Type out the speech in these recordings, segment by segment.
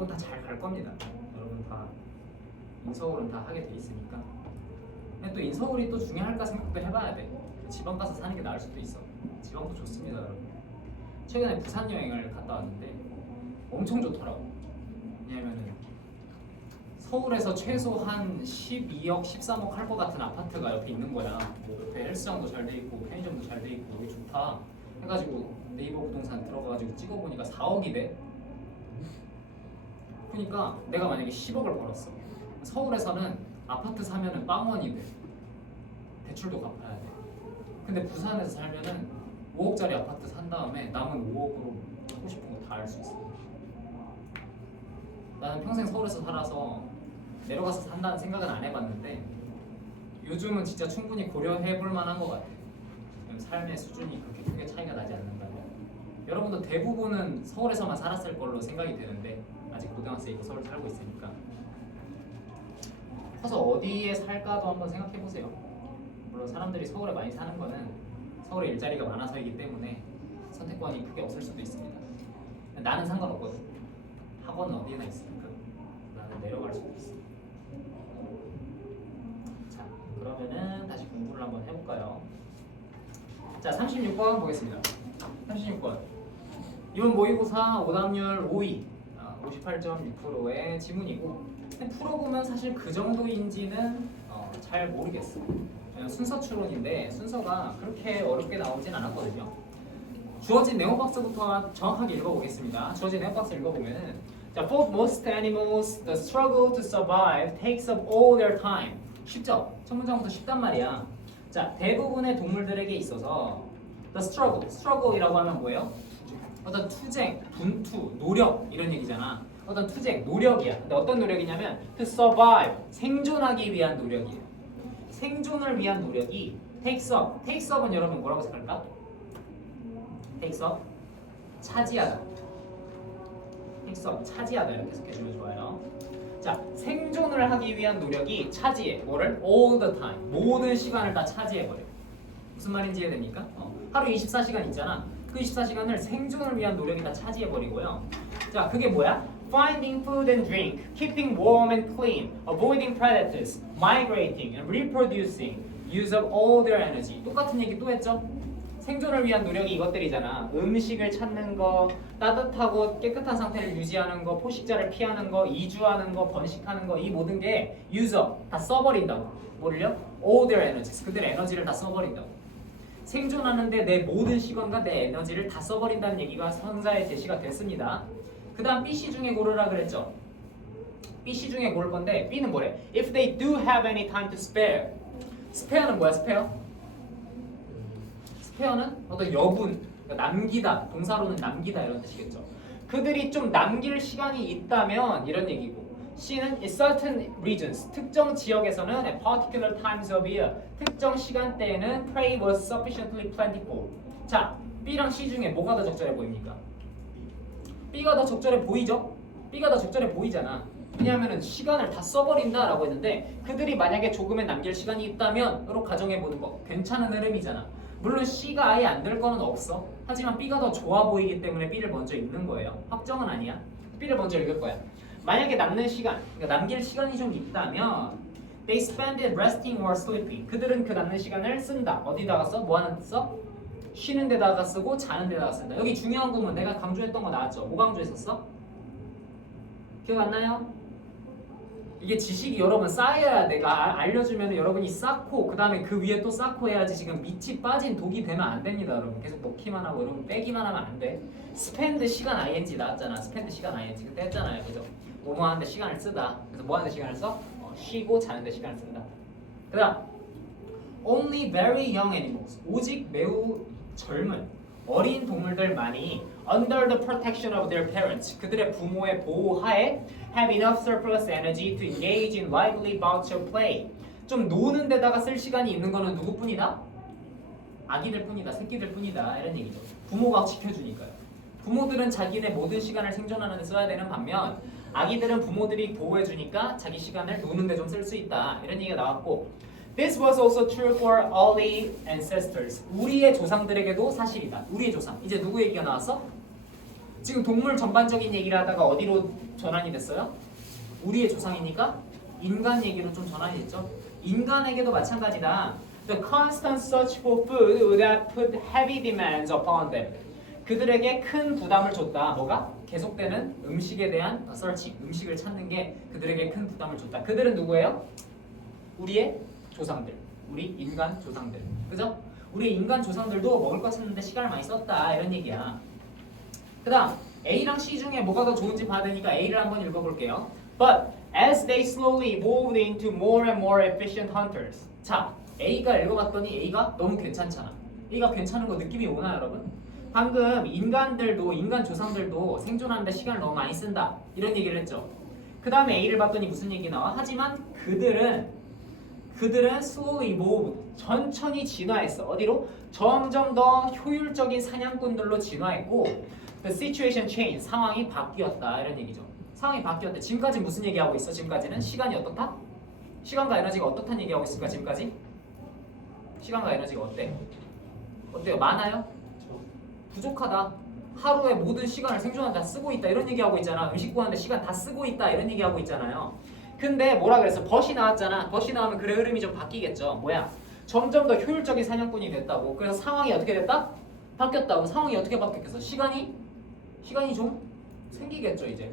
여러분 다 잘 갈 겁니다. 여러분 다 인서울은 다 하게 돼 있으니까. 근데 또 인서울이 또 중요할까 생각도 해봐야 돼. 지방 가서 사는 게 나을 수도 있어. 지방도 좋습니다, 여러분. 최근에 부산 여행을 갔다 왔는데 엄청 좋더라고. 왜냐면은 서울에서 최소 한 12억, 13억 할 것 같은 아파트가 옆에 있는 거야. 뭐 옆에 헬스장도 잘 돼 있고 편의점도 잘 돼 있고 여기 좋다 해가지고 네이버 부동산 들어가가지고 찍어보니까 4억이 돼. 그러니까 내가 만약에 10억을 벌었어. 서울에서는 아파트 사면은 빵원이 돼. 대출도 갚아야 돼. 근데 부산에서 살면은 5억짜리 아파트 산 다음에 남은 5억으로 하고 싶은 거 다 할 수 있어. 나는 평생 서울에서 살아서 내려가서 산다는 생각은 안 해봤는데 요즘은 진짜 충분히 고려해볼 만한 것 같아. 삶의 수준이 그렇게 크게 차이가 나지 않는다면. 여러분도 대부분은 서울에서만 살았을 걸로 생각이 되는데 아직 고등학생이고 서울 살고 있으니까 커서 어디에 살까도 한번 생각해보세요. 물론 사람들이 서울에 많이 사는 거는 서울에 일자리가 많아서이기 때문에 선택권이 크게 없을 수도 있습니다. 나는 상관없거든. 학원은 어디에나 있으니까 나는 내려갈 수도 있어. 자, 그러면은 다시 공부를 한번 해볼까요? 자, 36번 보겠습니다. 36번. 이번 모의고사 오답률 5위, 58.6%의 지문이고 풀어보면 사실 그 정도인지는 잘 모르겠어. 순서 추론인데 순서가 그렇게 어렵게 나오진 않았거든요. 주어진 네모 박스부터 정확하게 읽어보겠습니다. 주어진 네모 박스 읽어보면은 자, for most animals, the struggle to survive takes up all their time. 쉽죠? 첫 문장부터 쉽단 말이야. 자, 대부분의 동물들에게 있어서 the struggle이라고 하면 뭐예요? 어떤 투쟁, 분투, 노력 이런 얘기잖아. 어떤 투쟁, 노력이야. 근데 어떤 노력이냐면 to survive, 생존하기 위한 노력이에요. 생존을 위한 노력이 takes up은 여러분 뭐라고 생각할까? takes up, 차지하다. takes up, 차지하다 이렇게 해석해주면 좋아요. 자, 생존을 하기 위한 노력이 차지해. 뭐를? all the time, 모든 시간을 다 차지해버려. 무슨 말인지 이해됩니까? 하루 24시간 있잖아. 그 24시간을 생존을 위한 노력이 다 차지해버리고요. 자, 그게 뭐야? Finding food and drink, keeping warm and clean, avoiding predators, migrating and reproducing, use of all their energy. 똑같은 얘기 또 했죠? 생존을 위한 노력이 이것들이잖아. 음식을 찾는 거, 따뜻하고 깨끗한 상태를 유지하는 거, 포식자를 피하는 거, 이주하는 거, 번식하는 거, 이 모든 게 use up, 다 써버린다고. 뭐를요? all their energies, 그들의 에너지를 다 써버린다고. 생존하는데 내 모든 시간과 내 에너지를 다 써버린다는 얘기가 선사에 제시가 됐습니다. 그 다음 BC 중에 고르라 그랬죠. BC 중에 고를 건데 B는 뭐래? If they do have any time to spare. spare는 뭐야? spare는 어떤 여분, 그러니까 남기다, 동사로는 남기다 이런 뜻이겠죠. 그들이 좀 남길 시간이 있다면 이런 얘기고. C는 in certain regions, 특정 지역에서는 at particular times of year, 특정 시간대에는 prey was sufficiently plentiful. 자, B랑 C 중에 뭐가 더 적절해 보입니까? B가 더 적절해 보이죠? B가 더 적절해 보이잖아. 왜냐하면 시간을 다 써버린다라고 했는데 그들이 만약에 조금의 남길 시간이 있다면으로 가정해보는 거 괜찮은 흐름이잖아. 물론 C가 아예 안 될 거는 없어. 하지만 B가 더 좋아 보이기 때문에 B를 먼저 읽는 거예요. 확정은 아니야. B를 먼저 읽을 거야. 만약에 남는 시간, 그러니까 남길 시간이 좀 있다면 they spend it resting or sleeping. 그들은 그 남는 시간을 쓴다. 어디다가 써? 뭐 하는 데 써? 쉬는 데다가 쓰고 자는 데다가 쓴다. 여기 중요한 부분 내가 강조했던 거 나왔죠? 뭐 강조했었어? 기억 안 나요? 이게 지식이 여러분 쌓여야 내가 알려주면 여러분이 쌓고 그 다음에 그 위에 또 쌓고 해야지. 지금 밑이 빠진 독이 되면 안 됩니다. 여러분 계속 넣기만 하고 여러분 빼기만 하면 안 돼. spend 시간 ing 나왔잖아. spend 시간 ing 그때 했잖아요. 그죠? 뭐뭐 하는데 시간을 쓰다. 그래서 뭐 하는데 시간을 써? 쉬고 자는데 시간을 쓴다. 그 다음 only very young animals, 오직 매우 젊은 어린 동물들만이 under the protection of their parents, 그들의 부모의 보호하에 have enough surplus energy to engage in lively bouts of play. 좀 노는 데다가 쓸 시간이 있는 거는 누구뿐이다? 아기들 뿐이다, 새끼들 뿐이다 이런 얘기죠. 부모가 지켜주니까요. 부모들은 자기네 모든 시간을 생존하는 데 써야 되는 반면 아기들은 부모들이 보호해주니까 자기 시간을 노는 데 좀 쓸 수 있다 이런 얘기가 나왔고 This was also true for early ancestors. 우리의 조상들에게도 사실이다. 우리의 조상. 이제 누구 얘기가 나왔어? 지금 동물 전반적인 얘기를 하다가 어디로 전환이 됐어요? 우리의 조상이니까 인간 얘기로 좀 전환이 됐죠. 인간에게도 마찬가지다. The constant search for food that put heavy demands upon them. 그들에게 큰 부담을 줬다. 뭐가? 계속되는 음식에 대한 searching, 음식을 찾는 게 그들에게 큰 부담을 줬다. 그들은 누구예요? 우리의 조상들, 우리 인간 조상들, 그죠? 우리 인간 조상들도 먹을 거 찾는데 시간을 많이 썼다 이런 얘기야. 그다음 A랑 C 중에 뭐가 더 좋은지 봐야 되니까 A를 한번 읽어볼게요. But as they slowly evolved into more and more efficient hunters. 자, A가 읽어봤더니 A가 너무 괜찮잖아. A가 괜찮은 거 느낌이 오나 여러분? 방금 인간들도 인간 조상들도 생존하는데 시간을 너무 많이 쓴다 이런 얘기를 했죠. 그 다음에 A를 봤더니 무슨 얘기 나와? 하지만 그들은 slowly evolved, 천천히 진화했어. 어디로? 점점 더 효율적인 사냥꾼들로 진화했고 the situation changed, 상황이 바뀌었다 이런 얘기죠. 상황이 바뀌었대. 지금까지 무슨 얘기하고 있어? 지금까지는 시간이 어떻다? 시간과 에너지가 어떻다는 얘기하고 있을까 지금까지? 시간과 에너지가 어때? 어때요? 많아요? 부족하다. 하루에 모든 시간을 생존하는데 다 쓰고 있다 이런 얘기하고 있잖아. 음식 구하는데 시간 다 쓰고 있다 이런 얘기하고 있잖아요. 근데 뭐라 그랬어? 벗이 나왔잖아. 벗이 나오면 그래 흐름이 좀 바뀌겠죠. 뭐야? 점점 더 효율적인 사냥꾼이 됐다고. 그래서 상황이 어떻게 됐다? 바뀌었다고. 상황이 어떻게 바뀌었겠어? 시간이 좀 생기겠죠 이제.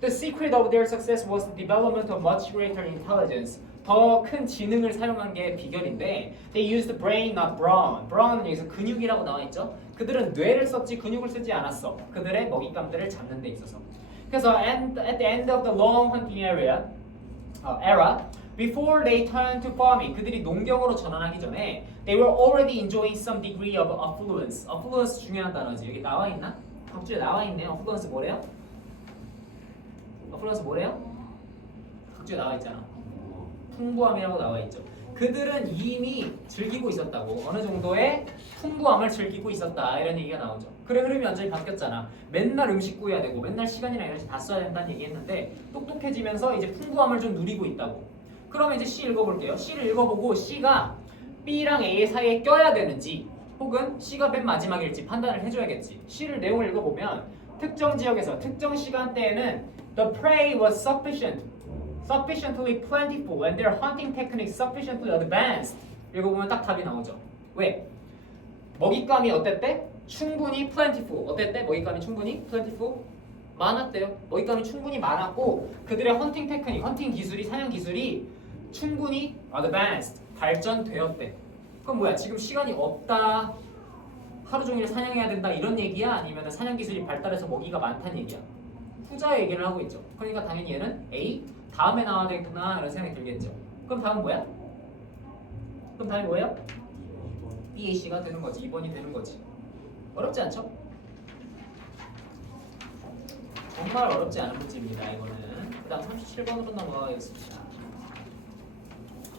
The secret of their success was the development of much greater intelligence. 더 큰 지능을 사용한 게 비결인데 They used brain, not brawn. brawn은 여기서 근육이라고 나와 있죠. 그들은 뇌를 썼지 근육을 쓰지 않았어. 그들의 먹잇감들을 잡는 데 있어서. 그래서 at the end of the long hunting era, before they turned to farming, 그들이 농경으로 전환하기 전에 they were already enjoying some degree of affluence. affluence 중요한 단어지. 여기 나와 있나? 각주에 나와 있네요. affluence 뭐래요? affluence 뭐래요? 각주에 나와 있잖아. 풍부함이라고 나와 있죠. 그들은 이미 즐기고 있었다고. 어느 정도의 풍부함을 즐기고 있었다 이런 얘기가 나오죠. 그래 흐름이 완전히 바뀌었잖아. 맨날 음식 구해야 되고 맨날 시간이나 에너지 다 써야 된다는 얘기했는데 똑똑해지면서 이제 풍부함을 좀 누리고 있다고. 그러면 이제 C 읽어볼게요. C를 읽어보고 C가 B랑 A 사이에 껴야 되는지 혹은 C가 맨 마지막일지 판단을 해줘야겠지. C를 내용을 읽어보면 특정 지역에서 특정 시간대에는 the prey was sufficiently plentiful and their hunting techniques sufficiently advanced. 읽어보면 딱 답이 나오죠. 왜? 먹잇감이 어땠대? 충분히 plentiful. 어땠대? 먹잇감이 충분히 plentiful? 많았대요. 먹잇감이 충분히 많았고 그들의 헌팅 테크닉, 헌팅 기술이, 사냥 기술이 충분히 advanced, 발전되었대. 그럼 뭐야? 지금 시간이 없다, 하루 종일 사냥해야 된다 이런 얘기야? 아니면 사냥 기술이 발달해서 먹이가 많다는 얘기야? 후자의 얘기를 하고 있죠. 그러니까 당연히 얘는 A 다음에 나와야 되겠구나 이런 생각이 들겠죠. 그럼 다음은 뭐야? 그럼 다음이 뭐예요? B, A, C가 되는 거지. 2번이 되는 거지. 어렵지 않죠? 정말 어렵지 않은 문제입니다. 이거는. 그 다음 37번으로 넘어가겠습니다.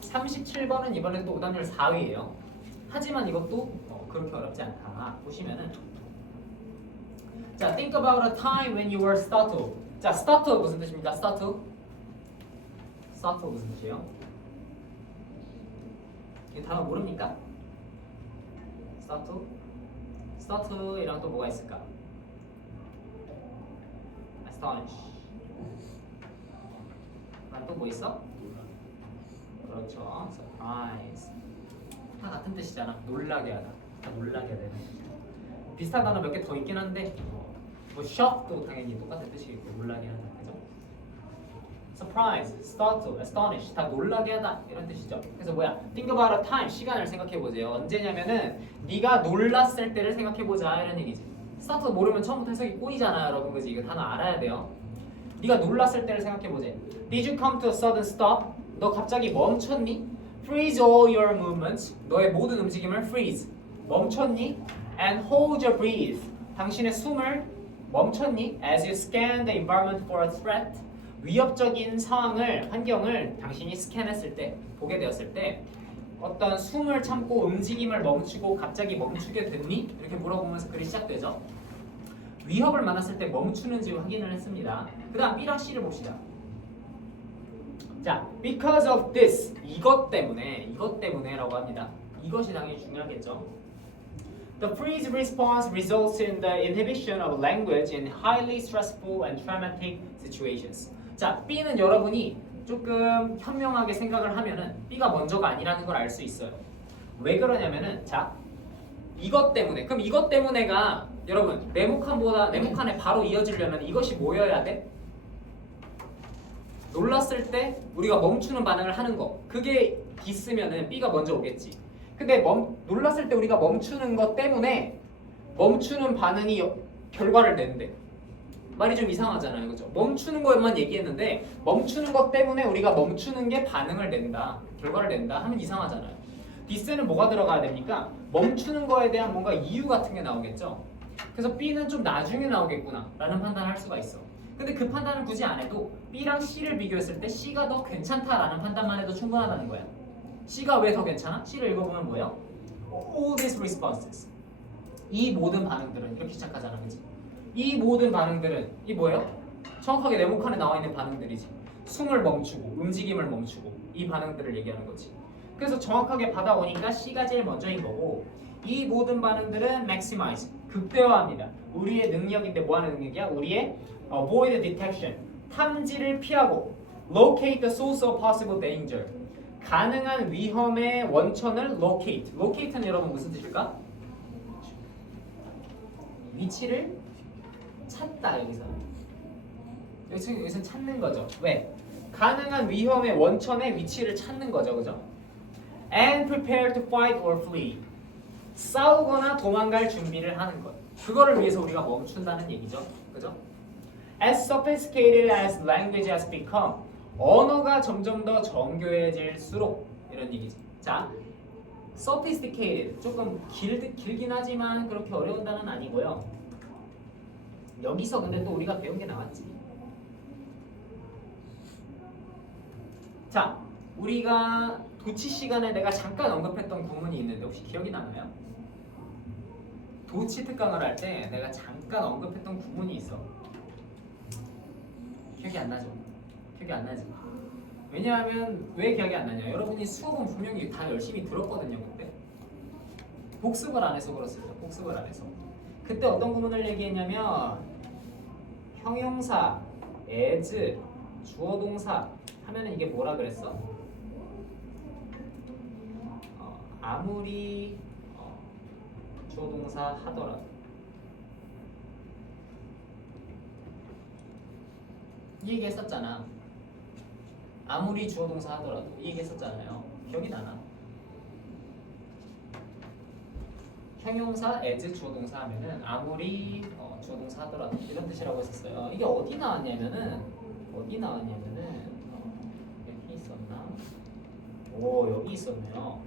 37번은 이번에 또 오답률 4위예요. 하지만 이것도 그렇게 어렵지 않다. 보시면은 자, think about a time when you were startled. 자, startle 무슨 뜻입니까? startle 무슨 뜻이에요? 이 단어 모릅니까? startle이랑 또 뭐가 있을까? astonish. 또 뭐 있어? 그렇죠. surprise. 다 같은 뜻이잖아. 놀라게 하다. 다 놀라게 하다. 비슷한 단어 몇 개 더 있긴 한데 뭐 shock도 당연히 똑같은 뜻이겠고 놀라게 하다. 그죠? surprise, startle, astonish 다 놀라게 하다 이런 뜻이죠. 그래서 뭐야? think about a time, 시간을 생각해보세요. 언제냐면은 네가 놀랐을 때를 생각해보자 이런 얘기지. startle 모르면 처음부터 해석이 꼬이잖아 여러분. 그지? 이거 단어 알아야 돼요. 네가 놀랐을 때를 생각해보자. Did you come to a sudden stop? 너 갑자기 멈췄니? Freeze all your movements. 너의 모든 움직임을 freeze. 멈췄니? And hold your breath. 당신의 숨을 멈췄니? As you scan the environment for a threat. 위협적인 상황을, 환경을 당신이 스캔했을 때, 보게 되었을 때 어떤 숨을 참고 움직임을 멈추고 갑자기 멈추게 됐니? 이렇게 물어보면서 글이 시작되죠. 위협을 만났을 때 멈추는지 확인을 했습니다. 그 다음 B랑 C를 봅시다. 자, because of this, 이것 때문에라고 합니다. 이것이 당연히 중요하겠죠. The freeze response results in the inhibition of language in highly stressful and traumatic situations. 자, B는 여러분이 조금 현명하게 생각을 하면은 B가 먼저가 아니라는 걸 알 수 있어요. 왜 그러냐면은 자, 이것 때문에 그럼 이것 때문에가 여러분 네모칸에 바로 이어지려면 이것이 뭐여야 돼? 놀랐을 때 우리가 멈추는 반응을 하는 거 그게 있으면은 B가 먼저 오겠지. 근데 놀랐을 때 우리가 멈추는 것 때문에 멈추는 반응이 결과를 낸대. 말이 좀 이상하잖아요, 그죠? 멈추는 것만 얘기했는데 멈추는 것 때문에 우리가 멈추는 게 반응을 낸다, 결과를 낸다 하면 이상하잖아요. 디스는 뭐가 들어가야 됩니까? 멈추는 거에 대한 뭔가 이유 같은 게 나오겠죠. 그래서 B는 좀 나중에 나오겠구나 라는 판단을 할 수가 있어. 근데 그 판단을 굳이 안 해도 B랑 C를 비교했을 때 C가 더 괜찮다라는 판단만 해도 충분하다는 거야. C가 왜 더 괜찮아? C를 읽어보면 뭐예요? All these responses. 이 모든 반응들은 이렇게 시작하잖아, 그치? 이 모든 반응들은 이 뭐예요? 정확하게 네모칸에 나와 있는 반응들이지. 숨을 멈추고 움직임을 멈추고 이 반응들을 얘기하는 거지. 그래서 정확하게 받아오니까 C가 제일 먼저인 거고 이 모든 반응들은 maximize, 극대화합니다. 우리의 능력인데 뭐 하는 능력이야? 우리의 avoid detection, 탐지를 피하고 locate the source of possible danger, 가능한 위험의 원천을 locate. locate는 여러분 무슨 뜻일까? 위치를 찾다. 여기서 찾는 거죠. 왜? 가능한 위험의 원천의 위치를 찾는 거죠, 그죠? And prepare to fight or flee. 싸우거나 도망갈 준비를 하는 것. 그거를 위해서 우리가 멈춘다는 얘기죠, 그죠? As sophisticated as language has become. 언어가 점점 더 정교해질수록 이런 얘기지. 자, sophisticated 조금 길긴 하지만 그렇게 어려운 단어는 아니고요. 여기서 근데 또 우리가 배운 게 나왔지. 자, 우리가 도치 시간에 내가 잠깐 언급했던 구문이 있는데 혹시 기억이 나나요? 도치 특강을 할 때 내가 잠깐 언급했던 구문이 있어. 기억이 안 나죠? 기억이 안 나지? 왜냐하면 왜 기억이 안 나냐? 여러분이 수업은 분명히 다 열심히 들었거든요, 그때. 복습을 안 해서 그렇습니다. 복습을 안 해서. 그때 어떤 구문을 얘기했냐면 형용사, as, 주어 동사 하면은 이게 뭐라 그랬어? 아무리 주어 동사 하더라도 이 얘기 했었잖아. 아무리 주어 동사 하더라도 이 얘기 했었잖아요. 기억이 나나? 형용사, as, 주어 동사 하면은 아무리 주어 동사 하더라도 이런 뜻이라고 했었어요. 이게 어디 나왔냐면은 여기 있었나? 오, 여기 있었네요.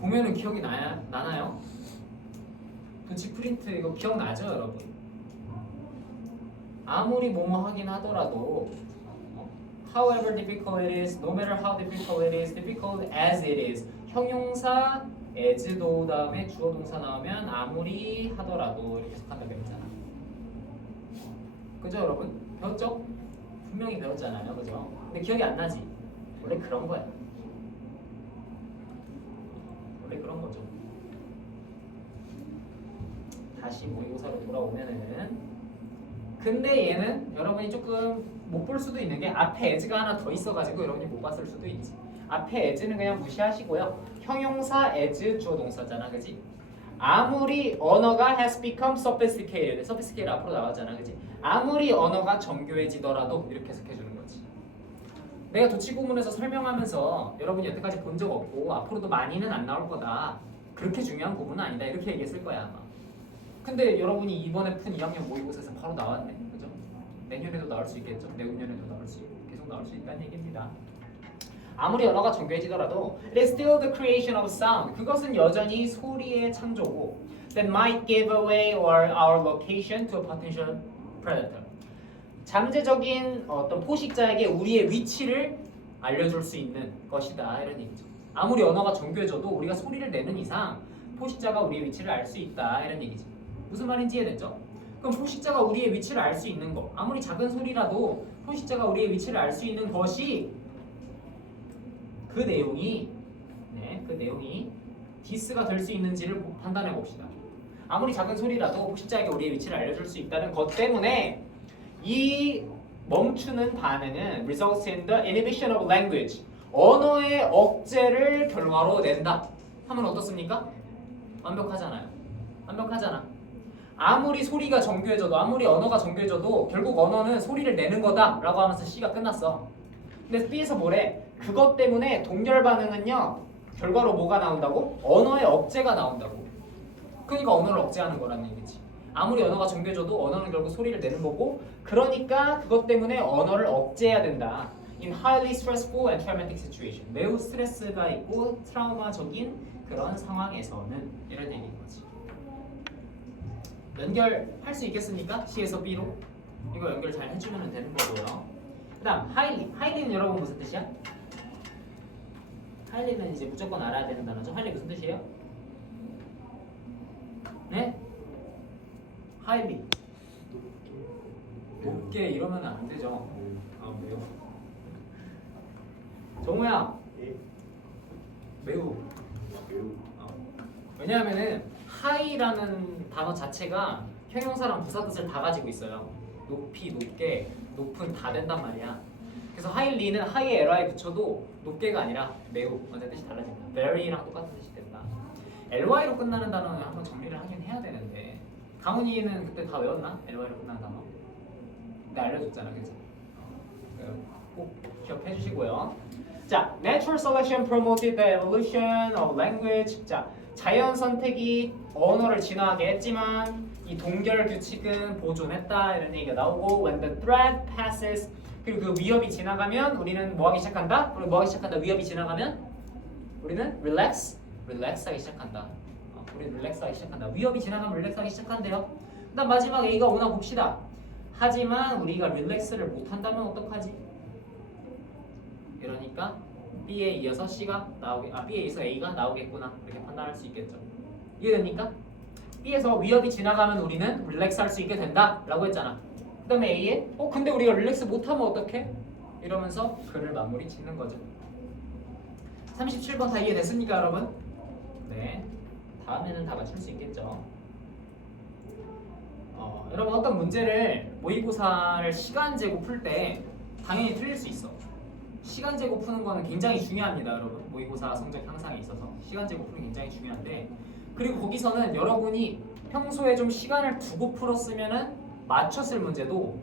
보면은 기억이 나나요? 도치 프린트 이거 기억나죠, 여러분? 아무리 뭐뭐 하긴 하더라도 however difficult it is, no matter how difficult it is, difficult as it is. 형용사 as도 다음에 주어 동사 나오면 아무리 하더라도 이렇게 해석한다고 했잖아. 그죠, 여러분? 배웠죠? 분명히 배웠잖아요, 그죠? 근데 기억이 안 나지? 원래 그런 거야. 원래 그런 거죠. 다시 모의고사로 돌아오면은 근데 얘는 여러분이 조금 못 볼 수도 있는 게 앞에 as가 하나 더 있어가지고 여러분이 못 봤을 수도 있지. 앞에 as는 그냥 무시하시고요. 형용사 as 주어 동사잖아, 그지? 아무리 언어가 has become sophisticated, sophisticated 앞으로 나왔잖아, 그지? 아무리 언어가 정교해지더라도 이렇게 해석해 주는 거지. 내가 도치 구문에서 설명하면서 여러분이 여태까지 본 적 없고 앞으로도 많이는 안 나올 거다. 그렇게 중요한 구문은 아니다. 이렇게 얘기했을 거야 아마. 근데 여러분이 이번에 푼 2학년 모의고사에서 바로 나왔네, 그죠? 내년에도 나올 수 있겠죠? 내후년에도 나올 수 있고 계속 나올 수 있다는 얘기입니다. 아무리 언어가 정교해지더라도 it is still the creation of sound. 그것은 여전히 소리의 창조고 that might give away our location to a potential predator. 잠재적인 어떤 포식자에게 우리의 위치를 알려줄 수 있는 것이다, 이런 얘기죠. 아무리 언어가 정교해져도 우리가 소리를 내는 이상 포식자가 우리의 위치를 알 수 있다, 이런 얘기지. 무슨 말인지 이해됐죠? 그럼 포식자가 우리의 위치를 알 수 있는 거, 아무리 작은 소리라도 포식자가 우리의 위치를 알 수 있는 것이 그 내용이 네, 그 내용이 this가 될 수 있는지를 판단해 봅시다. 아무리 작은 소리라도 확실하게 우리의 위치를 알려줄 수 있다는 것 때문에 이 멈추는 반응은 results in the inhibition of language. 언어의 억제를 결과로 낸다. 하면 어떻습니까? 완벽하잖아요. 완벽하잖아. 아무리 소리가 정교해져도 아무리 언어가 정교해져도 결국 언어는 소리를 내는 거다라고 하면서 C가 끝났어. 근데 B에서 뭐래? 그것 때문에 동결 반응은요. 결과로 뭐가 나온다고? 언어의 억제가 나온다고. 그러니까 언어를 억제하는 거라는 얘기지. 아무리 언어가 정교해져도 언어는 결국 소리를 내는 거고 그러니까 그것 때문에 언어를 억제해야 된다. In highly stressful and traumatic situation. 매우 스트레스가 있고 트라우마적인 그런 상황에서는 이런 얘기인 거지. 연결할 수 있겠습니까? C에서 B로. 이거 연결 잘 해주면 되는 거고요. 그 다음 highly. highly는 여러분 무슨 뜻이야? highly는 이제 무조건 알아야 되는 단어죠. highly 무슨 뜻이에요? 네? highly. 높게 이러면 안 되죠. 아 왜요? 정우야. 매우. 왜냐하면은 high라는 단어 자체가 형용사랑 부사 뜻을 다 가지고 있어요. 높이, 높게, 높은 다 된단 말이야. 그래서 highly는 high에 ly 붙여도 높게가 아니라 매우 완전 뜻이 달라집니다. very랑 똑같은 뜻이 된다. ly로 끝나는 단어는 한번 정리를 하긴 해야 되는데 강훈이는 그때 다 외웠나? ly로 끝나는 단어? 내가 알려줬잖아, 그치? 꼭 기억해 주시고요. 자, natural selection promoted the evolution of language. 자, 자연 선택이 언어를 진화하게 했지만 이 동결 규칙은 보존했다 이런 얘기가 나오고 when the threat passes 그리고 그 위협이 지나가면 우리는 뭐 하기 시작한다? 우리 뭐 하기 시작한다? 위협이 지나가면 우리는 relax하기 시작한다. 우리 relax하기 시작한다. 위협이 지나가면 relax하기 시작한대요. 그다음 마지막 A가 오나 봅시다. 하지만 우리가 relax를 못한다면 어떡하지? 이러니까 B에 이어서 C가 나오게, B에 이어서 A가 나오겠구나 이렇게 판단할 수 있겠죠. 이해됩니까? B에서 위협이 지나가면 우리는 릴렉스 할 수 있게 된다라고 했잖아. 그 다음에 A에 근데 우리가 릴렉스 못하면 어떡해? 이러면서 글을 마무리 짓는 거죠. 37번 다 이해됐습니까 여러분? 네, 다음에는 다 맞출 수 있겠죠. 여러분 어떤 문제를 모의고사를 시간 재고 풀 때 당연히 틀릴 수 있어. 시간 재고 푸는 거는 굉장히 중요합니다 여러분. 모의고사 성적 향상에 있어서 시간 재고 푸는 게 굉장히 중요한데 그리고 거기서는 여러분이 평소에 좀 시간을 두고 풀었으면은 맞췄을 문제도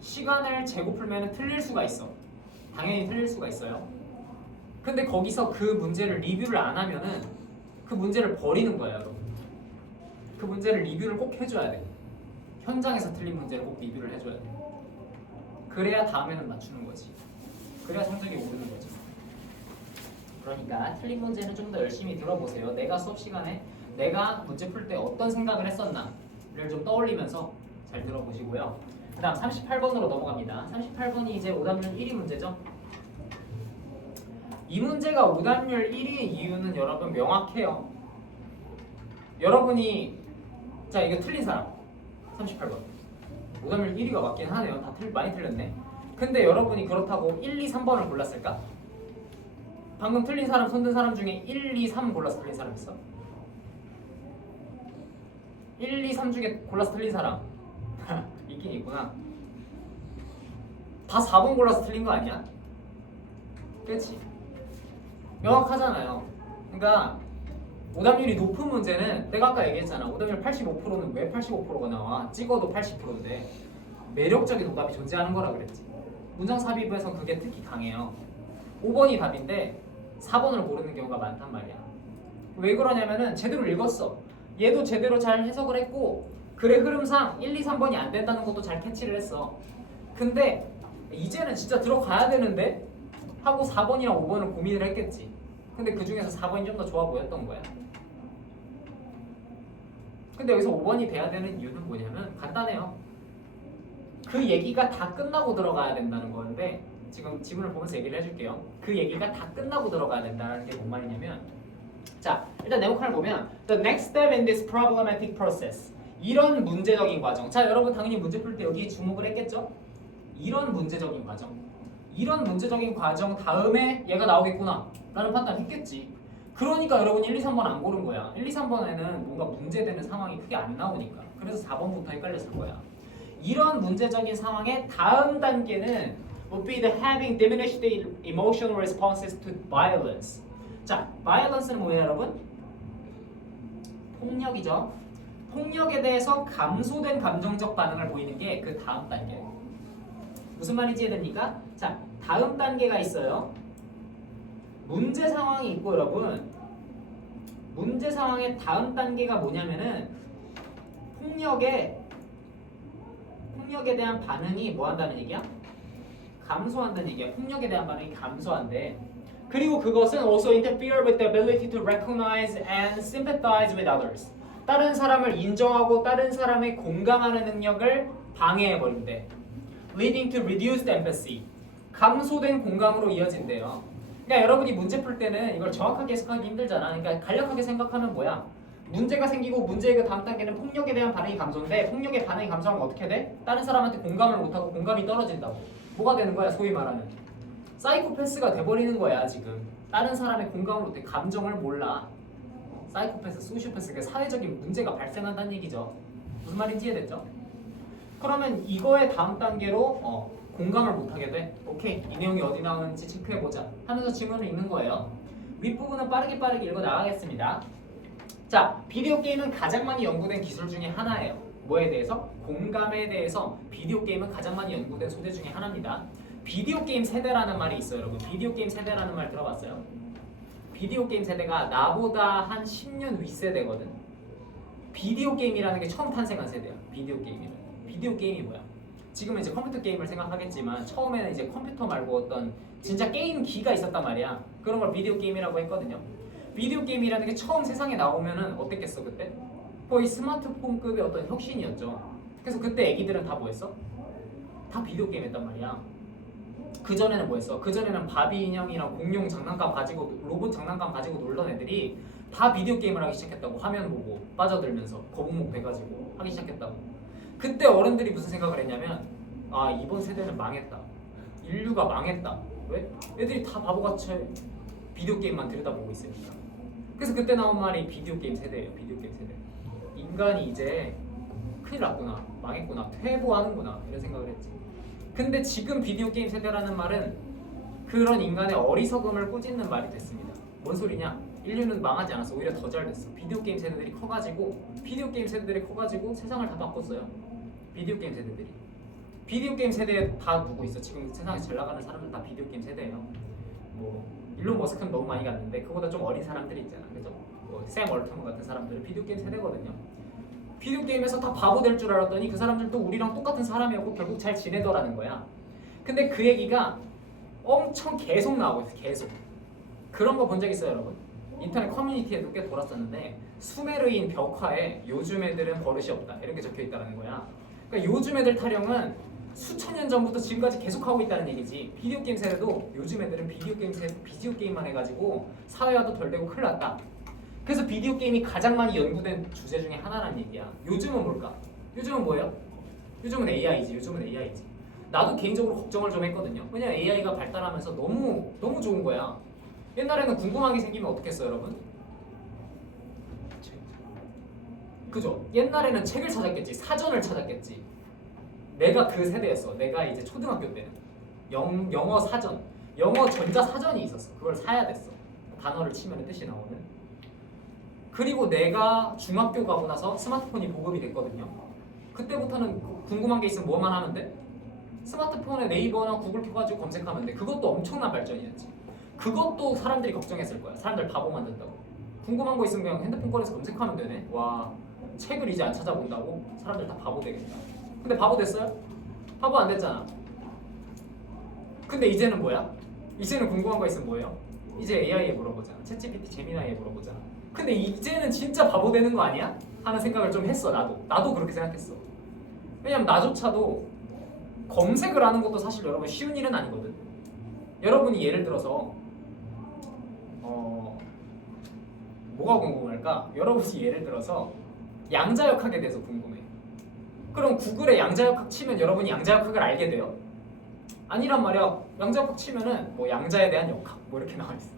시간을 재고 풀면은 틀릴 수가 있어. 당연히 틀릴 수가 있어요. 근데 거기서 그 문제를 리뷰를 안 하면은 그 문제를 버리는 거예요 여러분. 그 문제를 리뷰를 꼭 해줘야 돼. 현장에서 틀린 문제를 꼭 리뷰를 해줘야 돼. 그래야 다음에는 맞추는 거지. 그래야 성적이 오르는 거죠. 그러니까 틀린 문제는 좀 더 열심히 들어보세요. 내가 수업 시간에 내가 문제 풀 때 어떤 생각을 했었나를 좀 떠올리면서 잘 들어보시고요. 그 다음 38번으로 넘어갑니다. 38번이 이제 오답률 1위 문제죠. 이 문제가 오답률 1위의 이유는 여러분 명확해요. 여러분이 자 이거 틀린 사람 38번 오답률 1위가 맞긴 하네요. 다 많이 틀렸네. 근데 여러분이 그렇다고 1, 2, 3번을 골랐을까? 방금 틀린 사람 손든 사람 중에 1, 2, 3 골라서 틀린 사람 있어? 1, 2, 3 중에 골라서 틀린 사람 있긴 있구나. 다 4번 골라서 틀린 거 아니야? 그렇지? 명확하잖아요. 그러니까 오답률이 높은 문제는 내가 아까 얘기했잖아. 오답률 85%는 왜 85%가 나와? 찍어도 80%인데 매력적인 오답이 존재하는 거라 그랬지. 문장 삽입에선 그게 특히 강해요. 5번이 답인데 4번을 고르는 경우가 많단 말이야. 왜 그러냐면은 제대로 읽었어. 얘도 제대로 잘 해석을 했고 글의 흐름상 1, 2, 3번이 안 된다는 것도 잘 캐치를 했어. 근데 이제는 진짜 들어가야 되는데 하고 4번이랑 5번을 고민을 했겠지. 근데 그 중에서 4번이 좀 더 좋아 보였던 거야. 근데 여기서 5번이 돼야 되는 이유는 뭐냐면 간단해요. 그 얘기가 다 끝나고 들어가야 된다는 건데 지금 지문을 보면서 얘기를 해줄게요. 그 얘기가 다 끝나고 들어가야 된다는 게 뭔 말이냐면 자 일단 네모칸을 보면 The next step in this problematic process 이런 문제적인 과정. 자 여러분 당연히 문제 풀 때 여기에 주목을 했겠죠? 이런 문제적인 과정. 이런 문제적인 과정 다음에 얘가 나오겠구나 라는 판단을 했겠지. 그러니까 여러분 1, 2, 3번 안 고른 거야. 1, 2, 3번에는 뭔가 문제되는 상황이 크게 안 나오니까. 그래서 4번부터 헷갈렸을 거야. 이런 문제적인 상황의 다음 단계는 would be the having diminished emotional responses to violence. 자, violence는 뭐예요, 여러분? 폭력이죠. 폭력에 대해서 감소된 감정적 반응을 보이는 게 그 다음 단계. 무슨 말인지 이해됩니까? 자, 다음 단계가 있어요. 문제 상황이 있고 여러분, 문제 상황의 다음 단계가 뭐냐면은 폭력에 대한 반응이 뭐 한다는 얘기야? 감소한다는 얘기야. 폭력에 대한 반응이 감소한대. 그리고 그것은 also interfere with the ability to recognize and sympathize with others. 다른 사람을 인정하고 다른 사람의 공감하는 능력을 방해해버린대. leading to reduced empathy. 감소된 공감으로 이어진대요. 그러니까 여러분이 문제 풀 때는 이걸 정확하게 해석하기 힘들잖아. 그러니까 간략하게 생각하면 뭐야? 문제가 생기고 문제의 그 다음 단계는 폭력에 대한 반응이 감소인데 폭력의 반응이 감소하면 어떻게 돼? 다른 사람한테 공감을 못하고 공감이 떨어진다고. 뭐가 되는 거야? 소위 말하는 사이코패스가 돼버리는 거야 지금. 다른 사람의 공감을 못해. 감정을 몰라. 사이코패스, 소시오패스, 사회적인 문제가 발생한다는 얘기죠. 무슨 말인지 이해됐죠? 그러면 이거의 다음 단계로 공감을 못하게 돼. 오케이, 이 내용이 어디 나오는지 체크해보자 하면서 질문을 읽는 거예요. 윗부분은 빠르게 읽어 나가겠습니다. 자, 비디오 게임은 가장 많이 연구된 기술 중에 하나예요. 뭐에 대해서? 공감에 대해서 비디오 게임은 가장 많이 연구된 소재 중에 하나입니다. 비디오 게임 세대라는 말이 있어요, 여러분. 비디오 게임 세대라는 말 들어봤어요? 비디오 게임 세대가 나보다 한 10년 윗세대거든. 비디오 게임이라는 게 처음 탄생한 세대야. 비디오 게임이라는. 비디오 게임이 뭐야? 지금은 이제 컴퓨터 게임을 생각하겠지만 처음에는 이제 컴퓨터 말고 어떤 진짜 게임기가 있었단 말이야. 그런 걸 비디오 게임이라고 했거든요. 비디오 게임이라는 게 처음 세상에 나오면은 어땠겠어 그때? 거의 스마트폰급의 어떤 혁신이었죠. 그래서 그때 애기들은 다 뭐했어? 다 비디오 게임 했단 말이야. 그전에는 뭐했어? 그전에는 바비 인형이랑 공룡 장난감 가지고 로봇 장난감 가지고 놀던 애들이 다 비디오 게임을 하기 시작했다고. 화면 보고 빠져들면서 거북목 돼가지고 하기 시작했다고. 그때 어른들이 무슨 생각을 했냐면 아, 이번 세대는 망했다. 인류가 망했다. 왜? 애들이 다 바보같이 비디오 게임만 들여다보고 있으니까. 그래서 그때 나온 말이 비디오 게임 세대예요. 비디오 게임 세대. 인간이 이제 큰일 났구나, 망했구나, 퇴보하는구나 이런 생각을 했지. 근데 지금 비디오 게임 세대라는 말은 그런 인간의 어리석음을 꾸짖는 말이 됐습니다. 뭔 소리냐? 인류는 망하지 않았어. 오히려 더 잘 됐어. 비디오 게임 세대들이 커가지고 세상을 다 바꿨어요. 비디오 게임 세대들이. 비디오 게임 세대에 다 누구 있어? 지금 세상에서 잘 나가는 사람들 다 비디오 게임 세대예요. 뭐 일론 머스크는 너무 많이 갔는데 그보다 좀 어린 사람들이 있잖아, 그죠? 샘 얼트먼 같은 사람들은 비디오 게임 세대거든요. 비디오 게임에서 다 바보 될 줄 알았더니 그 사람들도 우리랑 똑같은 사람이었고 결국 잘 지내더라는 거야. 근데 그 얘기가 엄청 계속 나오고 있어, 계속. 그런 거 본 적 있어요, 여러분? 인터넷 커뮤니티에도 꽤 돌았었는데 수메르인 벽화에 요즘 애들은 버릇이 없다 이런 게 적혀 있다는 거야. 그러니까 요즘 애들 타령은 수천 년 전부터 지금까지 계속 하고 있다는 얘기지. 비디오 게임 세대도 요즘 애들은 비디오 게임만 해가지고 사회화도 덜 되고 큰일 났다. 그래서 비디오 게임이 가장 많이 연구된 주제 중에 하나라는 얘기야. 요즘은 뭘까? 요즘은 뭐예요? 요즘은 AI지. 나도 개인적으로 걱정을 좀 했거든요. 왜냐면 AI가 발달하면서 너무 좋은 거야. 옛날에는 궁금한 게 생기면 어떻게 했어요, 여러분? 그죠? 옛날에는 책을 찾았겠지, 사전을 찾았겠지. 내가 그 세대였어. 내가 이제 초등학교 때는 영어 사전, 영어 전자 사전이 있었어. 그걸 사야 됐어. 단어를 치면 뜻이 나오는. 그리고 내가 중학교 가고 나서 스마트폰이 보급이 됐거든요. 그때부터는 궁금한 게 있으면 뭐만 하면 돼? 스마트폰에 네이버나 구글 켜가지고 검색하면 돼. 그것도 엄청난 발전이었지. 그것도 사람들이 걱정했을 거야. 사람들 바보 만든다고. 궁금한 거 있으면 그냥 핸드폰 꺼내서 검색하면 되네. 와, 책을 이제 안 찾아본다고? 사람들 다 바보 되겠다. 근데 바보 됐어요? 바보 안 됐잖아. 근데 이제는 뭐야? 이제는 궁금한 거 있으면 뭐예요? 이제 AI에 물어보잖아. 챗GPT, 제미나이에 물어보잖아. 근데 이제는 진짜 바보 되는 거 아니야? 하는 생각을 좀 했어. 나도 그렇게 생각했어. 왜냐면 나조차도 검색을 하는 것도 사실 여러분 쉬운 일은 아니거든. 여러분이 예를 들어서 뭐가 궁금할까? 여러분이 예를 들어서 양자역학에 대해서 궁금해. 그럼 구글에 양자역학 치면 여러분이 양자역학을 알게 돼요? 아니란 말이야. 양자역학 치면은 뭐 양자에 대한 역학 뭐 이렇게 나와 있어.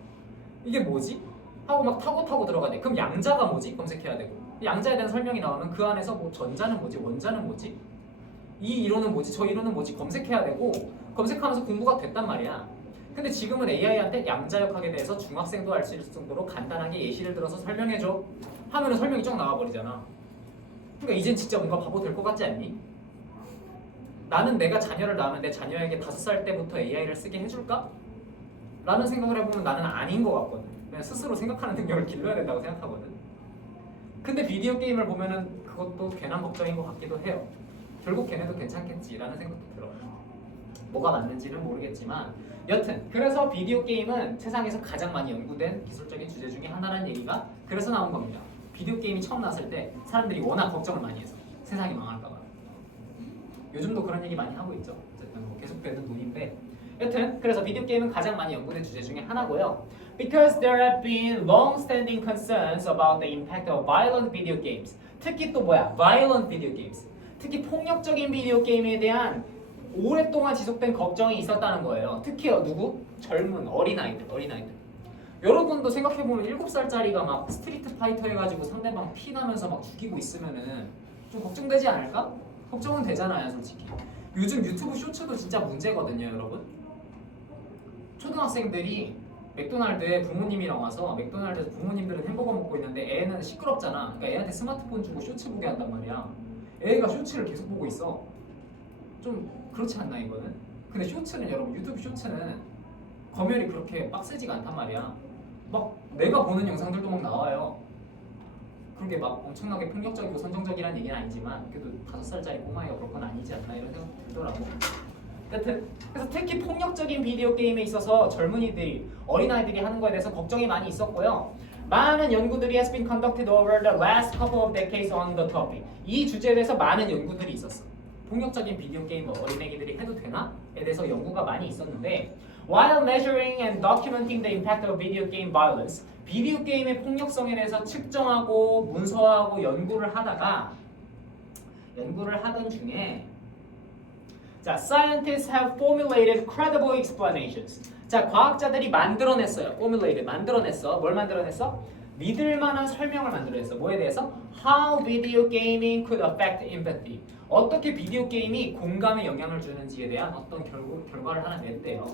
이게 뭐지? 하고 막 타고 들어가네. 그럼 양자가 뭐지? 검색해야 되고. 양자에 대한 설명이 나오면 그 안에서 뭐 전자는 뭐지? 원자는 뭐지? 이 이론은 뭐지? 저 이론은 뭐지? 검색해야 되고 검색하면서 공부가 됐단 말이야. 근데 지금은 AI한테 양자역학에 대해서 중학생도 알 수 있을 정도로 간단하게 예시를 들어서 설명해줘 하면은 설명이 쫙 나와버리잖아. 그러니까 이젠 진짜 뭔가 바보 될 것 같지 않니? 나는 내가 자녀를 낳으면 내 자녀에게 5살 때부터 AI를 쓰게 해줄까? 라는 생각을 해보면 나는 아닌 것 같거든. 그냥 스스로 생각하는 능력을 길러야 된다고 생각하거든. 근데 비디오 게임을 보면은 그것도 괜한 걱정인 것 같기도 해요. 결국 걔네도 괜찮겠지라는 생각도 들어요. 뭐가 맞는지는 모르겠지만 여튼 그래서 비디오 게임은 세상에서 가장 많이 연구된 기술적인 주제 중에 하나라는 얘기가 그래서 나온 겁니다. 비디오 게임이 처음 나왔을 때 사람들이 워낙 걱정을 많이 해서 세상이 망할까 봐. 요즘도 그런 얘기 많이 하고 있죠. 어쨌든 뭐 계속되는 논인데 여튼 그래서 비디오 게임은 가장 많이 연구된 주제 중에 하나고요. Because there have been long-standing concerns about the impact of violent video games. 특히 또 뭐야? Violent video games. 특히 폭력적인 비디오 게임에 대한 오랫동안 지속된 걱정이 있었다는 거예요. 특히 누구? 젊은 어린아이들. 여러분도 생각해보면 7살짜리가 막 스트리트 파이터 해가지고 상대방 피나면서 막 죽이고 있으면은 좀 걱정되지 않을까? 걱정은 되잖아요, 솔직히. 요즘 유튜브 쇼츠도 진짜 문제거든요, 여러분. 초등학생들이 맥도날드에 부모님이랑 와서 맥도날드에서 부모님들은 햄버거 먹고 있는데 애는 시끄럽잖아. 그러니까 애한테 스마트폰 주고 쇼츠 보게 한단 말이야. 애가 쇼츠를 계속 보고 있어. 좀 그렇지 않나 이거는? 근데 쇼츠는 여러분 유튜브 쇼츠는 검열이 그렇게 빡세지가 않단 말이야. 막 내가 보는 영상들도 막 나와요. 그게 막 엄청나게 폭력적이고 선정적이라는 얘기는 아니지만 그래도 5살짜리 꼬마애가 그럴 건 아니지 않나 이런 생각도 들더라고. 그래서 특히 폭력적인 비디오 게임에 있어서 젊은이들이 어린아이들이 하는 거에 대해서 걱정이 많이 있었고요. 많은 연구들이 has been conducted over the last couple of decades on the topic. 이 주제에 대해서 많은 연구들이 있었어. 폭력적인 비디오 게임 어린애기들이 해도 되나?에 대해서 연구가 많이 있었는데 while measuring and documenting the impact of video game violence, 비디오 게임의 폭력성에 대해서 측정하고 문서화하고 연구를 하던 중에 자, scientists have formulated credible explanations. 자, 과학자들이 만들어냈어요. 만들어냈어. 뭘 만들어냈어? 믿을 만한 설명을 만들어냈어. 뭐에 대해서? How video gaming could affect empathy. 어떻게 비디오 게임이 공감에 영향을 주는지에 대한 어떤 결과를 하나 냈대요.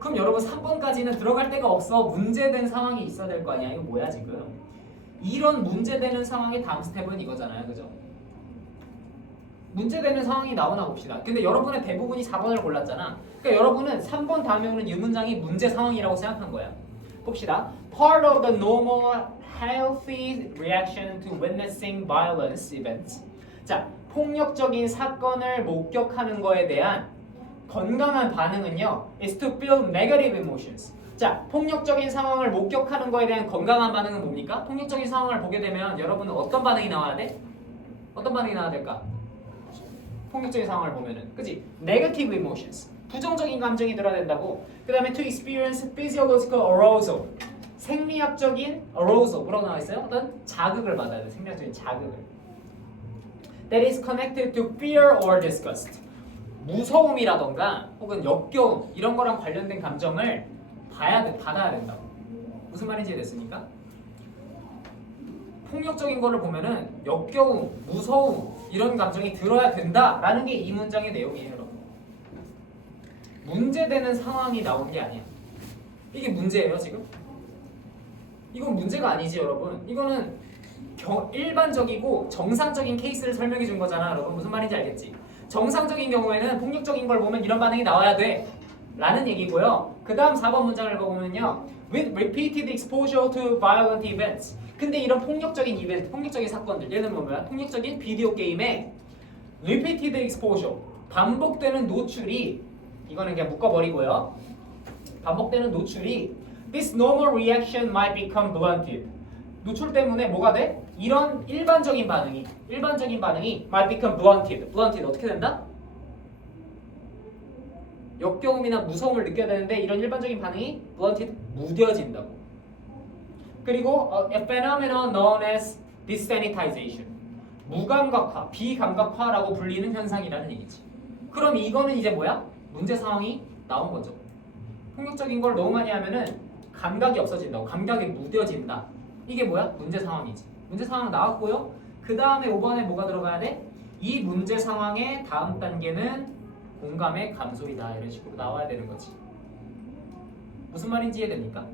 그럼 여러분 3번까지는 들어갈 데가 없어. 문제된 상황이 있어야 될 거 아니야. 이거 뭐야 지금? 이런 문제되는 상황의 다음 스텝은 이거잖아요. 그죠? 문제되는 상황이 나오나 봅시다. 근데 여러분의 대부분이 4번을 골랐잖아. 그러니까 여러분은 3번 다음에 오는 이 문장이 문제 상황이라고 생각한 거야. 봅시다. Part of the normal healthy reaction to witnessing violence events. 자, 폭력적인 사건을 목격하는 거에 대한 건강한 반응은요. is to feel negative emotions. 자, 폭력적인 상황을 목격하는 거에 대한 건강한 반응은 뭡니까? 폭력적인 상황을 보게 되면 여러분은 어떤 반응이 나와야 돼? 어떤 반응이 나와야 될까? 폭력적인 상황을 보면은, 그치? Negative emotions, 부정적인 감정이 들어야 된다고. 그 다음에 to experience physiological arousal, 생리학적인 arousal, 뭐라고 나와 있어요? 어떤 자극을 받아야 돼, 생리학적인 자극을. That is connected to fear or disgust, 무서움이라던가 혹은 역겨움 이런 거랑 관련된 감정을 받아야 된다고. 무슨 말인지 이해됐습니까? 폭력적인 거를 보면은 역겨움, 무서움 이런 감정이 들어야 된다라는 게 이 문장의 내용이에요, 여러분. 문제되는 상황이 나온 게 아니야. 이게 문제예요, 지금? 이건 문제가 아니지, 여러분. 이거는 일반적이고 정상적인 케이스를 설명해 준 거잖아, 여러분. 무슨 말인지 알겠지? 정상적인 경우에는 폭력적인 걸 보면 이런 반응이 나와야 돼 라는 얘기고요. 그 다음 4번 문장을 보면요, with repeated exposure to violent events. 근데 이런 폭력적인 이벤트, 폭력적인 사건들, 예를 들면 뭐야? 폭력적인 비디오 게임에 repeated exposure, 반복되는 노출이, 이거는 그냥 묶어버리고요. 반복되는 노출이 this normal reaction might become blunted. 노출 때문에 뭐가 돼? 이런 일반적인 반응이 might become blunted. blunted 어떻게 된다? 역겨움이나 무서움을 느껴야 되는데 이런 일반적인 반응이 blunted, 무뎌진다고. 그리고 a phenomenon known as desensitization, 무감각화, 비감각화라고 불리는 현상이라는 얘기지. 그럼 이거는 이제 뭐야? 문제 상황이 나온 거죠. 폭력적인 걸 너무 많이 하면은 감각이 없어진다고. 감각이 무뎌진다. 이게 뭐야? 문제 상황이지. 문제 상황 나왔고요. 그 다음에 5번에 뭐가 들어가야 돼? 이 문제 상황의 다음 단계는 공감의 감소이다. 이런 식으로 나와야 되는 거지. 무슨 말인지 이해됩니까?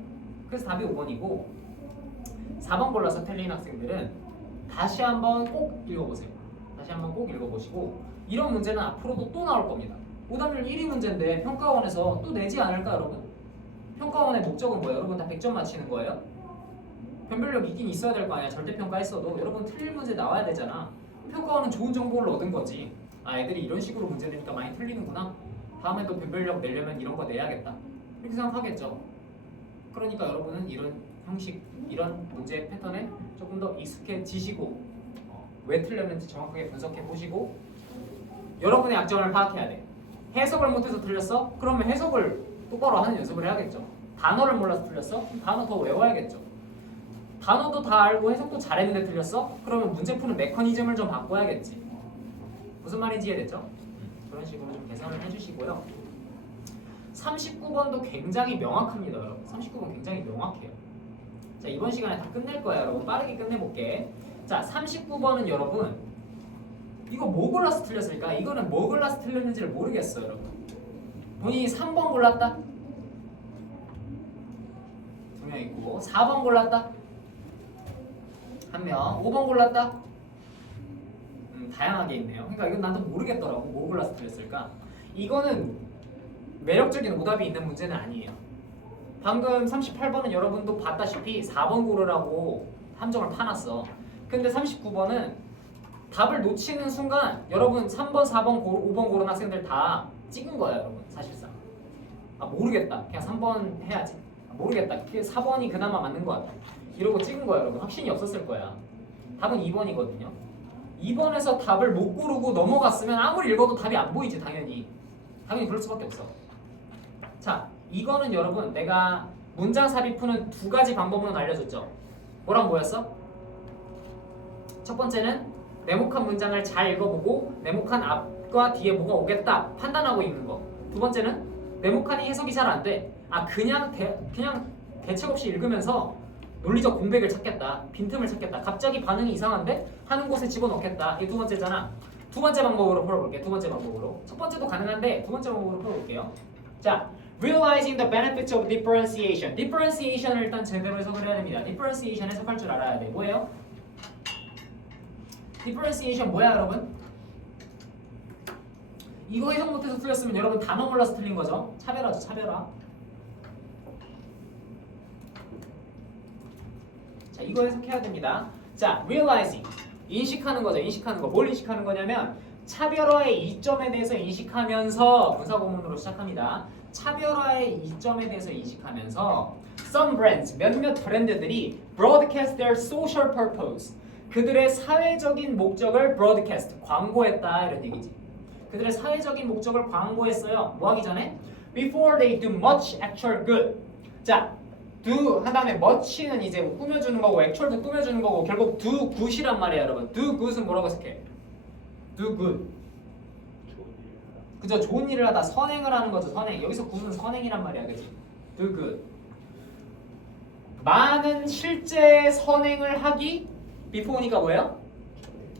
그래서 답이 5번이고 4번 골라서 틀린 학생들은 다시 한번 꼭 읽어보세요. 다시 한번 꼭 읽어보시고 이런 문제는 앞으로도 또 나올 겁니다. 오답률 1위 문제인데 평가원에서 또 내지 않을까 여러분? 평가원의 목적은 뭐예요? 여러분 다 100점 맞히는 거예요? 변별력 있긴 있어야 될 거 아니야. 절대평가 했어도 여러분 틀린 문제 나와야 되잖아. 평가원은 좋은 정보를 얻은 거지. 아 애들이 이런 식으로 문제 내니까 많이 틀리는구나. 다음에 또 변별력 내려면 이런 거 내야겠다. 이렇게 생각하겠죠. 그러니까 여러분은 이런 형식, 이런 문제 패턴에 조금 더 익숙해지시고 왜 틀렸는지 정확하게 분석해 보시고 여러분의 약점을 파악해야 돼. 해석을 못해서 틀렸어? 그러면 해석을 똑바로 하는 연습을 해야겠죠. 단어를 몰라서 틀렸어? 그럼 단어 더 외워야겠죠. 단어도 다 알고 해석도 잘했는데 틀렸어? 그러면 문제 푸는 메커니즘을 좀 바꿔야겠지. 무슨 말인지 이해됐죠? 그런 식으로 좀 계산을 해주시고요. 39번도 굉장히 명확합니다, 여러분. 39번 굉장히 명확해요. 자, 이번 시간에 다 끝낼 거예요, 여러분. 빠르게 끝내볼게. 자, 39번은 여러분 이거 뭐 골라서 틀렸을까? 이거는 뭐 골라서 틀렸는지를 모르겠어요, 여러분. 본인이 3번 골랐다? 2명 있고 4번 골랐다? 1명. 5번 골랐다? 다양하게 있네요. 그러니까 이건 나도 모르겠더라고. 뭐 골라서 틀렸을까? 이거는 매력적인 오답이 있는 문제는 아니에요. 방금 38번은 여러분도 봤다시피 4번 고르라고 함정을 파놨어. 근데 39번은 답을 놓치는 순간 여러분 3번, 4번, 5번 고른 학생들 다 찍은 거야, 여러분. 사실상. 아 모르겠다. 그냥 3번 해야지. 아, 모르겠다. 4번이 그나마 맞는 것 같아. 이러고 찍은 거야, 여러분. 확신이 없었을 거야. 답은 2번이거든요. 2번에서 답을 못 고르고 넘어갔으면 아무리 읽어도 답이 안 보이지, 당연히. 당연히 그럴 수밖에 없어. 자, 이거는 여러분 내가 문장 삽입 푸는 두 가지 방법은 알려줬죠. 뭐랑 뭐였어? 첫 번째는 네모칸 문장을 잘 읽어보고 네모칸 앞과 뒤에 뭐가 오겠다 판단하고 읽는 거. 두 번째는 네모칸이 해석이 잘 안 돼. 아 그냥 대책 없이 읽으면서 논리적 공백을 찾겠다. 빈틈을 찾겠다. 갑자기 반응이 이상한데 하는 곳에 집어넣겠다. 이게 두 번째잖아. 두 번째 방법으로 풀어볼게. 두 번째 방법으로. 첫 번째도 가능한데 두 번째 방법으로 풀어볼게요. 자, realizing the benefits of differentiation. differentiation을 일단 제대로 해석을 해야 됩니다. differentiation 해석할 줄 알아야 돼. 뭐예요? differentiation 뭐야, 여러분? 이거 해석 못해서 틀렸으면 여러분 단어 몰라서 틀린 거죠. 차별화죠, 차별화. 자, 이거 해석해야 됩니다. 자, realizing 인식하는 거죠. 인식하는 거. 뭘 인식하는 거냐면 차별화의 이점에 대해서 인식하면서 분사구문으로 시작합니다. 차별화의 이점에 대해서 인식하면서 some brands, 몇몇 브랜드들이 broadcast their social purpose, 그들의 사회적인 목적을 broadcast, 광고했다 이런 얘기지. 그들의 사회적인 목적을 광고했어요. 뭐 하기 전에? before they do much actual good. 자, do 한 다음에 much는 이제 꾸며주는 거고 actual도 꾸며주는 거고 결국 do good이란 말이에요, 여러분. do good은 뭐라고 해석해? do good. 그죠? 좋은 일을 하다, 선행을 하는 거죠. 선행. 여기서 good은 선행이란 말이야, 그지? do good. 많은 실제 선행을 하기 before니까 뭐예요?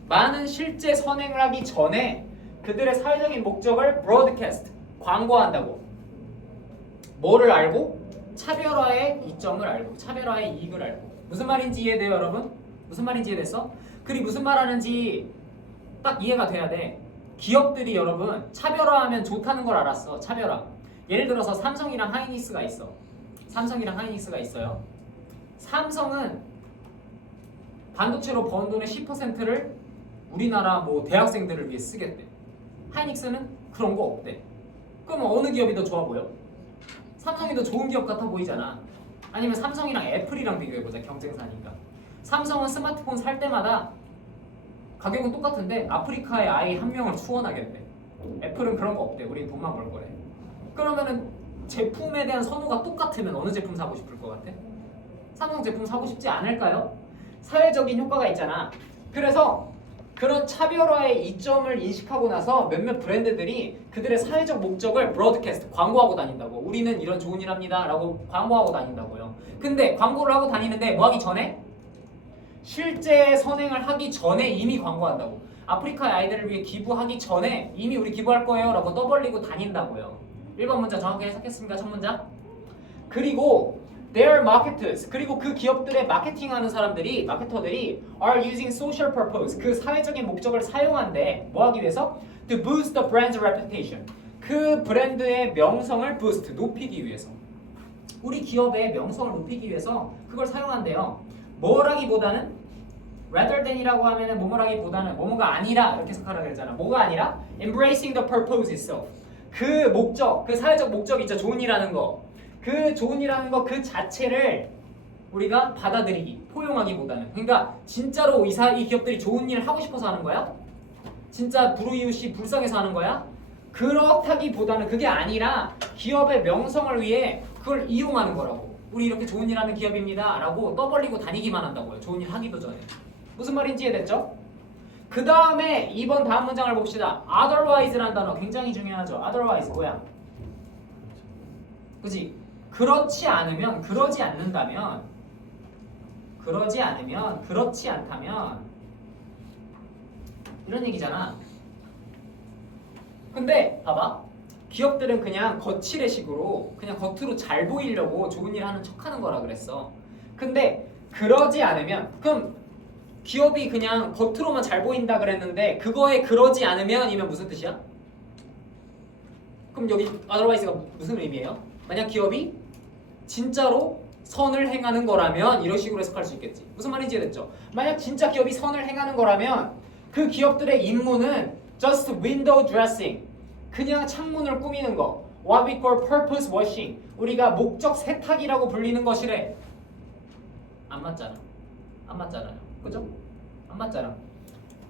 많은 실제 선행을 하기 전에 그들의 사회적인 목적을 broadcast, 광고한다고. 뭐를 알고? 차별화의 이점을 알고, 차별화의 이익을 알고. 무슨 말인지 이해돼요, 여러분? 무슨 말인지 이해됐어? 글이 무슨 말 하는지 딱 이해가 돼야 돼. 기업들이 여러분 차별화하면 좋다는 걸 알았어. 차별화. 예를 들어서 삼성이랑 하이닉스가 있어. 삼성이랑 하이닉스가 있어요. 삼성은 반도체로 번 돈의 10%를 우리나라 뭐 대학생들을 위해 쓰겠대. 하이닉스는 그런 거 없대. 그러면 어느 기업이 더 좋아 보여? 삼성이 더 좋은 기업 같아 보이잖아. 아니면 삼성이랑 애플이랑 비교해보자. 경쟁사니까. 삼성은 스마트폰 살 때마다 가격은 똑같은데 아프리카의 아이 한 명을 추원하겠대. 애플은 그런 거 없대. 우린 돈만 벌 거래. 그러면은 제품에 대한 선호가 똑같으면 어느 제품 사고 싶을 것 같아? 삼성 제품 사고 싶지 않을까요? 사회적인 효과가 있잖아. 그래서 그런 차별화의 이점을 인식하고 나서 몇몇 브랜드들이 그들의 사회적 목적을 브로드캐스트, 광고하고 다닌다고. 우리는 이런 좋은 일 합니다 라고 광고하고 다닌다고요. 근데 광고를 하고 다니는데 뭐 하기 전에? 실제 선행을 하기 전에 이미 광고한다고. 아프리카의 아이들을 위해 기부하기 전에 이미 우리 기부할 거예요 라고 떠벌리고 다닌다고요. 1번 문장 정확히 해석했습니까? 첫 문장. 그리고 their marketers, 그리고 그 기업들의 마케팅하는 사람들이, 마케터들이 are using social purpose, 그 사회적인 목적을 사용한대. 뭐 하기 위해서? to boost the brand's reputation, 그 브랜드의 명성을 boost, 높이기 위해서. 우리 기업의 명성을 높이기 위해서 그걸 사용한대요. 뭐라기보다는 rather than이라고 하면은 뭐뭐라기보다는 뭐뭐가 아니라 이렇게 해석하라 그랬잖아. 뭐가 아니라 embracing the purpose itself, 그 목적, 그 사회적 목적 있죠. 좋은 일하는 거. 그 좋은 일하는 거 그 자체를 우리가 받아들이기, 포용하기보다는. 그러니까 진짜로 이 기업들이 좋은 일을 하고 싶어서 하는 거야? 진짜 불우이웃이 불쌍해서 하는 거야? 그렇다기보다는 그게 아니라 기업의 명성을 위해 그걸 이용하는 거라고. 우리 이렇게 좋은 일 하는 기업입니다 라고 떠벌리고 다니기만 한다고요. 좋은 일 하기도 전에. 무슨 말인지 이해됐죠? 그 다음에 2번 다음 문장을 봅시다. otherwise라는 단어 굉장히 중요하죠. otherwise 뭐야? 그치? 그렇지 않으면, 그러지 않는다면, 그러지 않으면, 그렇지 않다면 이런 얘기잖아. 근데 봐봐. 기업들은 그냥 거칠의식으로 그냥 겉으로 잘 보이려고 좋은 일 하는 척하는 거라 그랬어. 근데 그러지 않으면, 그럼 기업이 그냥 겉으로만 잘 보인다 그랬는데 그거에 그러지 않으면 이면 무슨 뜻이야? 그럼 여기 otherwise가 무슨 의미예요? 만약 기업이 진짜로 선을 행하는 거라면 이런 식으로 해석할 수 있겠지. 무슨 말인지 이해됐죠? 만약 진짜 기업이 선을 행하는 거라면 그 기업들의 임무는 just window dressing, 그냥 창문을 꾸미는 거, what we call purpose washing, 우리가 목적 세탁이라고 불리는 것이래. 안 맞잖아. 안 맞잖아요. 그죠? 안 맞잖아.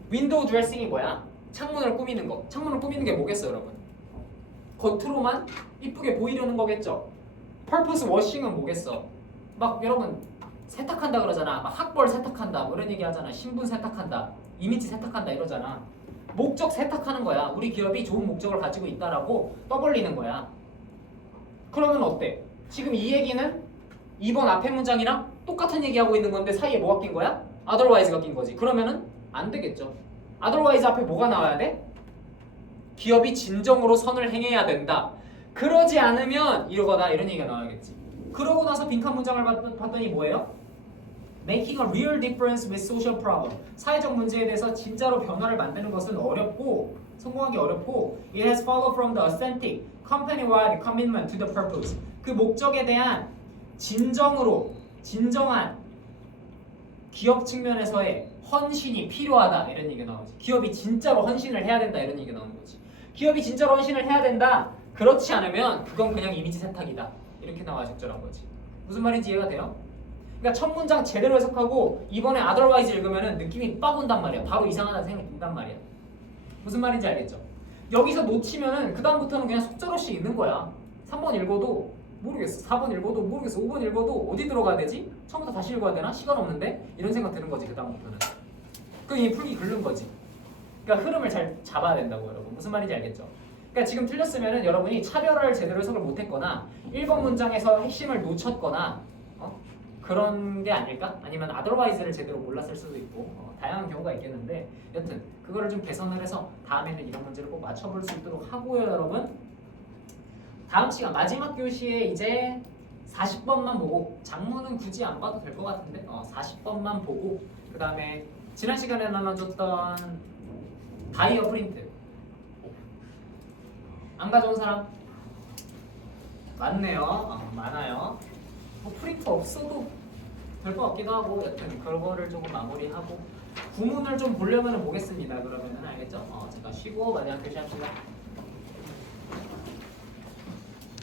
윈도우 드레싱이 뭐야? 창문을 꾸미는 거. 창문을 꾸미는 게 뭐겠어요, 여러분? 겉으로만 이쁘게 보이려는 거겠죠? 퍼포스 워싱은 뭐겠어? 막 여러분 세탁한다 그러잖아. 막 학벌 세탁한다 뭐 이런 얘기 하잖아. 신분 세탁한다, 이미지 세탁한다 이러잖아. 목적 세탁하는 거야. 우리 기업이 좋은 목적을 가지고 있다라고 떠벌리는 거야. 그러면 어때? 지금 이 얘기는 2번 앞에 문장이랑 똑같은 얘기하고 있는 건데 사이에 뭐가 낀 거야? otherwise가 낀 거지. 그러면은 안 되겠죠. otherwise 앞에 뭐가 나와야 돼? 기업이 진정으로 선을 행해야 된다. 그러지 않으면 이러거나 이런 얘기가 나와야겠지. 그러고 나서 빈칸 문장을 봤더니 뭐예요? Making a real difference with social problem. 사회적 문제에 대해서 진짜로 변화를 만드는 것은 어렵고 성공하기 어렵고 It has followed from the authentic, company-wide commitment to the purpose. 그 목적에 대한 진정한 기업 측면에서의 헌신이 필요하다 이런 얘기가 나오지. 기업이 진짜로 헌신을 해야 된다 이런 얘기가 나오는 거지. 기업이 진짜로 헌신을 해야 된다. 그렇지 않으면 그건 그냥 이미지 세탁이다. 이렇게 나와 적절한 거지. 무슨 말인지 이해가 돼요? 그러니까 첫 문장 제대로 해석하고 이번에 otherwise 읽으면 느낌이 빡 온단 말이야. 바로 이상하다는 생각이 든단 말이야. 무슨 말인지 알겠죠? 여기서 놓치면은 그 다음부터는 그냥 속절없이 읽는 거야. 3번 읽어도 모르겠어. 4번 읽어도 모르겠어. 5번 읽어도 어디 들어가야 되지? 처음부터 다시 읽어야 되나? 시간 없는데? 이런 생각 드는 거지 그 다음부터는. 그럼 이 풀기 긁는 거지. 그러니까 흐름을 잘 잡아야 된다고 여러분. 무슨 말인지 알겠죠? 그러니까 지금 틀렸으면은 여러분이 차별화를 제대로 해석을 못했거나 1번 문장에서 핵심을 놓쳤거나 그런 게 아닐까? 아니면 otherwise를 제대로 몰랐을 수도 있고 다양한 경우가 있겠는데 여튼 그거를 좀 개선을 해서 다음에는 이런 문제를 꼭 맞춰볼 수 있도록 하고요 여러분. 다음 시간 마지막 교시에 이제 40번만 보고 장문은 굳이 안 봐도 될 것 같은데 40번만 보고 그 다음에 지난 시간에 나눠줬던 다이어 프린트 안 가져온 사람? 많네요. 많아요. 뭐 프린터 없어도 될 것 같기도 하고 여튼 그거를 조금 마무리하고 구문을 좀 보려면 보겠습니다. 그러면은 알겠죠? 잠깐 쉬고 마지막 교시 합시다.